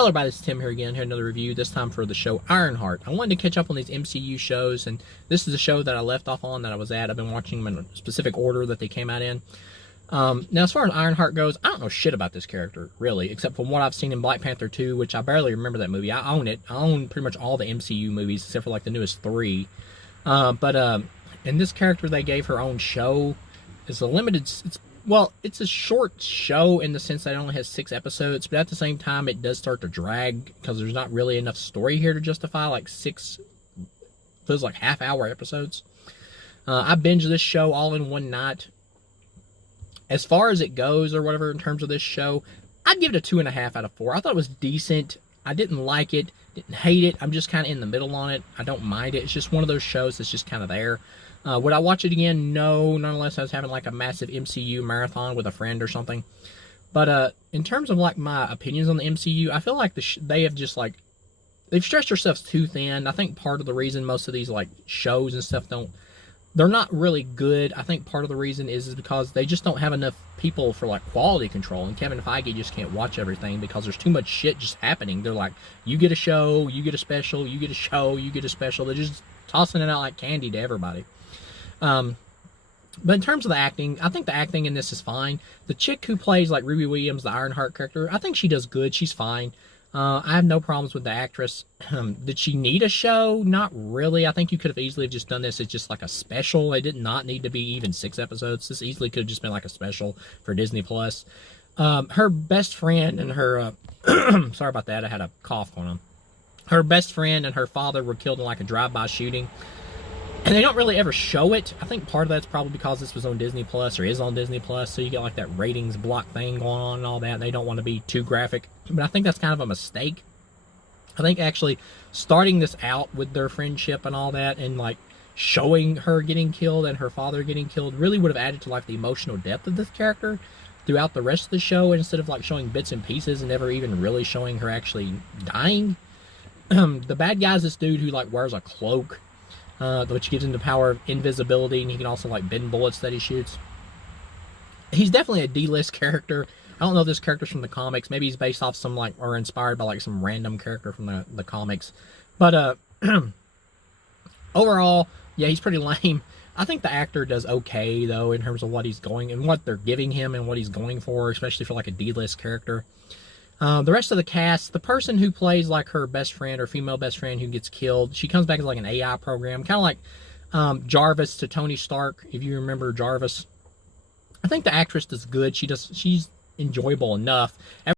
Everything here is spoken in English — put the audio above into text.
Hello everybody, this is Tim here again, here another review, this time for the show Ironheart. I wanted to catch up on these MCU shows, and this is the show that I left off on that I was at. I've been watching them in a specific order that they came out in. Now, as far as Ironheart goes, I don't know shit about this character, really, except from what I've seen in Black Panther 2, which I barely remember that movie. I own it. I own pretty much all the MCU movies, except for like the newest 3. And this character they gave her own show is a limited... it's a short show in the sense that it only has 6 episodes, but at the same time, it does start to drag because there's not really enough story here to justify like 6, feels like half-hour episodes. I binged this show all in one night. As far as it goes or whatever in terms of this show, I'd give it a 2.5 out of 4. I thought it was decent. I didn't like it, didn't hate it. I'm just kind of in the middle on it. I don't mind it. It's just one of those shows that's just kind of there. Would I watch it again? No, not unless I was having like a massive MCU marathon with a friend or something. But in terms of like my opinions on the MCU, I feel like they have just like, they've stretched themselves too thin. I think part of the reason most of these like shows and stuff they're not really good. I think part of the reason is because they just don't have enough people for like quality control, and Kevin Feige just can't watch everything because there's too much shit just happening. They're like, you get a show, you get a special, you get a show, you get a special. They're just tossing it out like candy to everybody. But in terms of the acting, I think the acting in this is fine. The chick who plays like Ruby Williams, the Ironheart character, I think she does good. She's fine. I have no problems with the actress. Did she need a show? Not really. I think you could have easily just done this as just like a special. It did not need to be even 6 episodes. This easily could have just been like a special for Disney Plus. Her best friend and her sorry about that. I had a cough going on. Her best friend and her father were killed in like a drive-by shooting. And they don't really ever show it. I think part of that's probably because this was on Disney Plus or is on Disney Plus, so you get like that ratings block thing going on and all that. They don't want to be too graphic, but I think that's kind of a mistake. I think actually starting this out with their friendship and all that, and like showing her getting killed and her father getting killed, really would have added to like the emotional depth of this character throughout the rest of the show, instead of like showing bits and pieces and never even really showing her actually dying. The bad guy's this dude who like wears a cloak, which gives him the power of invisibility, and he can also like bend bullets that he shoots. He's definitely a D-list character. I don't know if this character's from the comics. Maybe he's based off some like, or inspired by like some random character from the comics. But overall, yeah, he's pretty lame. I think the actor does okay though in terms of what he's going and what they're giving him and what he's going for, especially for like a D-list character. The rest of the cast, the person who plays like her best friend or female best friend who gets killed, she comes back as like an AI program, kind of like Jarvis to Tony Stark, if you remember Jarvis. I think the actress does good. She's enjoyable enough.